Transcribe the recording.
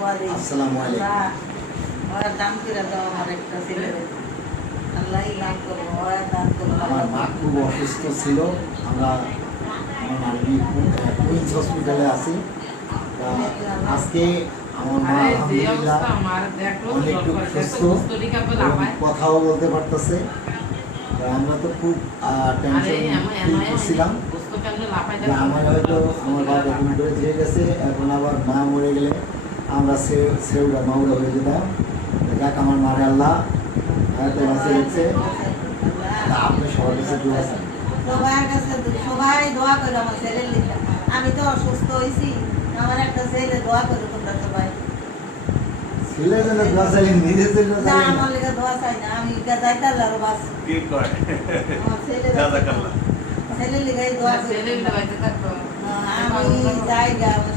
আসসালামু আলাইকুম। আমার মা খুব অসুস্থ ছিল। আমরা আমার মানবী কুইন্স হসপিটালে আছি। আজকে আমার মা আলহামদুলিল্লাহ অনেকটু সুস্থ, কথাও বলতে পারতেছে। আমরা তো খুব টেনশন ফিল করছিলাম যে আমার হয়তো আমার বাবা এখন করে দিয়ে গেছে, এখন আবার মা মরে গেলে আমরা সেউরা মাউরা হয়ে যেতাম। দেখ আমার মারে আল্লাহ হয়তো বাঁচিয়ে রেখেছে। আপনি সবার কাছে দোয়া চান। সবাই দোয়া করে আমার ছেলের লিখা। আমি তো অসুস্থ হয়েছি, আমার একটা ছেলে দোয়া করে তোমরা সবাই। ছেলের জন্য দোয়া চাইলেন, নিজের জন্য না, চাইলেন? আমার লিখা দোয়া চাই না, আমি যাইতে আল্লাহর বাস। কি করে আমার জাযাকাল্লাহ ছেলের লিখাই দোয়া করি। ছেলের লিগাইতে থাকতো। আমি যাই গা, আমার